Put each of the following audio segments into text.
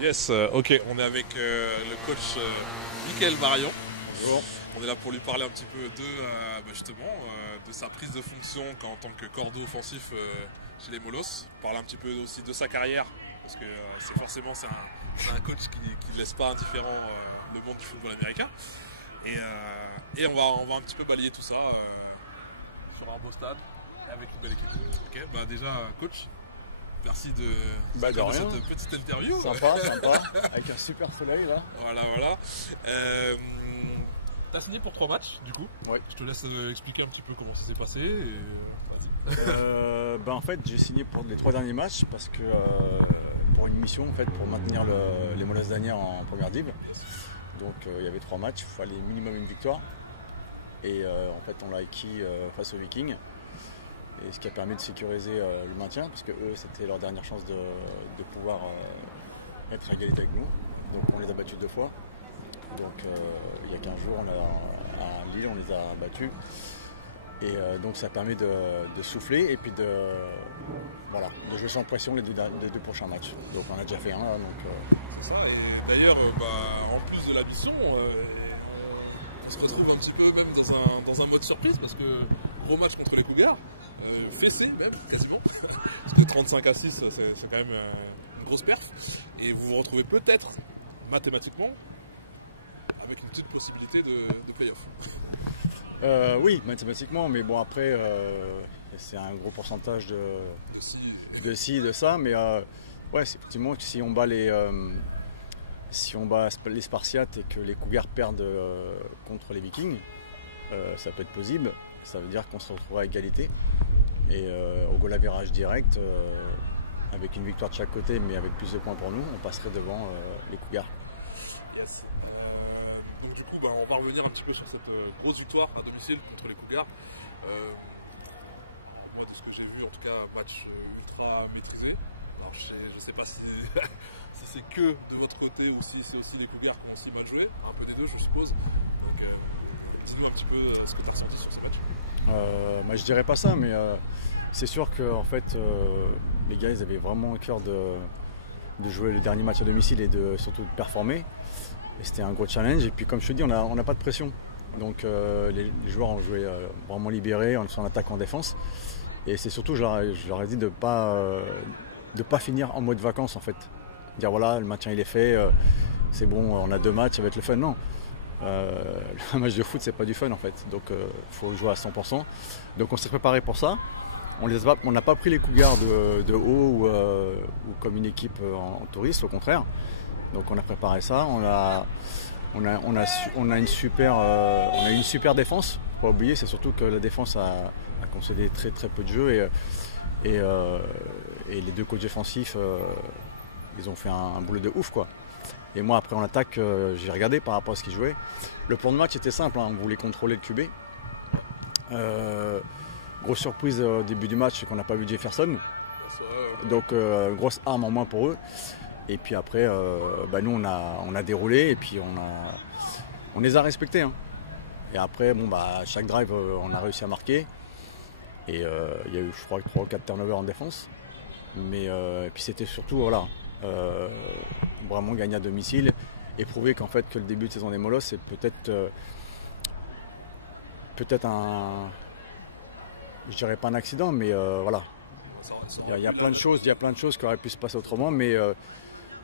Yes, ok, on est avec le coach Mickaël Marion. Bonjour. On est là pour lui parler un petit peu justement de sa prise de fonction en tant que cordeau offensif chez les Molos. Parler un petit peu aussi de sa carrière, parce que c'est un coach qui ne laisse pas indifférent le monde du football américain. Et on va un petit peu balayer tout ça sur un beau stade et avec une belle équipe. Ok, bah déjà coach, merci de cette petite interview. Sympa, avec un super soleil là. Voilà. T'as signé pour 3 matchs du coup. Ouais. Je te laisse expliquer un petit peu comment ça s'est passé. Vas-y. En fait, j'ai signé pour les 3 derniers matchs parce que pour une mission en fait, pour maintenir les Molas d'Asnières en première div. Donc il y avait 3 matchs, il fallait minimum une victoire. Et en fait, on l'a acquis face aux Vikings. Et ce qui a permis de sécuriser le maintien, parce que eux, c'était leur dernière chance de pouvoir être à égalité avec nous. Donc on les a battus 2 fois. Donc il y a 15 jours, à Lille, on les a battus. Et donc ça a permis de souffler et puis de jouer sans pression les deux prochains matchs. Donc on a déjà fait un là. C'est ça, et d'ailleurs, en plus de la mission, on se retrouve un petit peu même dans un mode surprise, parce que gros match contre les Cougars, fessé même quasiment, parce que 35-6 c'est quand même une grosse perf, et vous vous retrouvez peut-être mathématiquement avec une petite possibilité de play-off. Oui, mathématiquement, mais bon après c'est un gros pourcentage de ci, de ça, mais ouais, c'est effectivement que si on bat les Spartiates et que les Cougars perdent contre les Vikings, ça peut être possible. Ça veut dire qu'on se retrouvera à égalité. Et au goal average direct, avec une victoire de chaque côté, mais avec plus de points pour nous, on passerait devant les Cougars. Yes. Donc du coup, on va revenir un petit peu sur cette grosse victoire à domicile contre les Cougars. Moi, de ce que j'ai vu, en tout cas, match ultra maîtrisé. Alors, je ne sais pas si c'est que de votre côté ou si c'est aussi les Cougars qui ont aussi mal joué. Un peu des deux, je suppose. Donc, dis-nous un petit peu ce que tu as ressenti sur ce match. Je dirais pas ça, mais c'est sûr que en fait, les gars, ils avaient vraiment à cœur de jouer le dernier match à domicile et surtout de performer. Et c'était un gros challenge. Et puis, comme je te dis, on n'a pas de pression. Donc, les joueurs ont joué vraiment libérés, en attaque, en défense. Et c'est surtout, je leur ai dit de ne pas finir en mode vacances, en fait. Dire voilà, le maintien il est fait, c'est bon, on a 2 matchs, ça va être le fun. Non. Un match de foot, c'est pas du fun en fait, donc il faut jouer à 100%. Donc on s'est préparé pour ça. On n'a pas pris les Cougars de haut ou comme une équipe en touriste, au contraire. Donc on a préparé ça. On a une super défense. Faut pas oublier, c'est surtout que la défense a concédé très très peu de jeux et les 2 coachs défensifs, ils ont fait un boulot de ouf quoi. Et moi après en attaque, j'ai regardé par rapport à ce qu'ils jouaient. Le plan de match était simple, on voulait contrôler le QB. Grosse surprise au début du match, c'est qu'on n'a pas vu Jefferson. Donc grosse arme en moins pour eux. Et puis après, nous on a déroulé et puis on les a respectés. Et après, chaque drive, on a réussi à marquer. Et il y a eu, je crois, 3 ou 4 turnovers en défense. Mais et puis c'était surtout vraiment gagner à domicile et prouver qu'en fait que le début de saison des Molos c'est peut-être je dirais pas un accident, mais voilà. Il y a plein de choses qui auraient pu se passer autrement, mais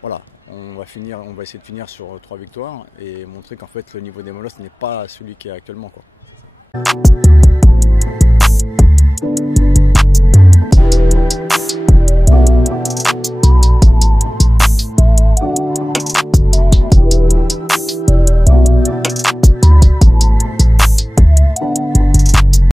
voilà, on va essayer de finir sur 3 victoires et montrer qu'en fait le niveau des Molos n'est pas celui qui est actuellement quoi.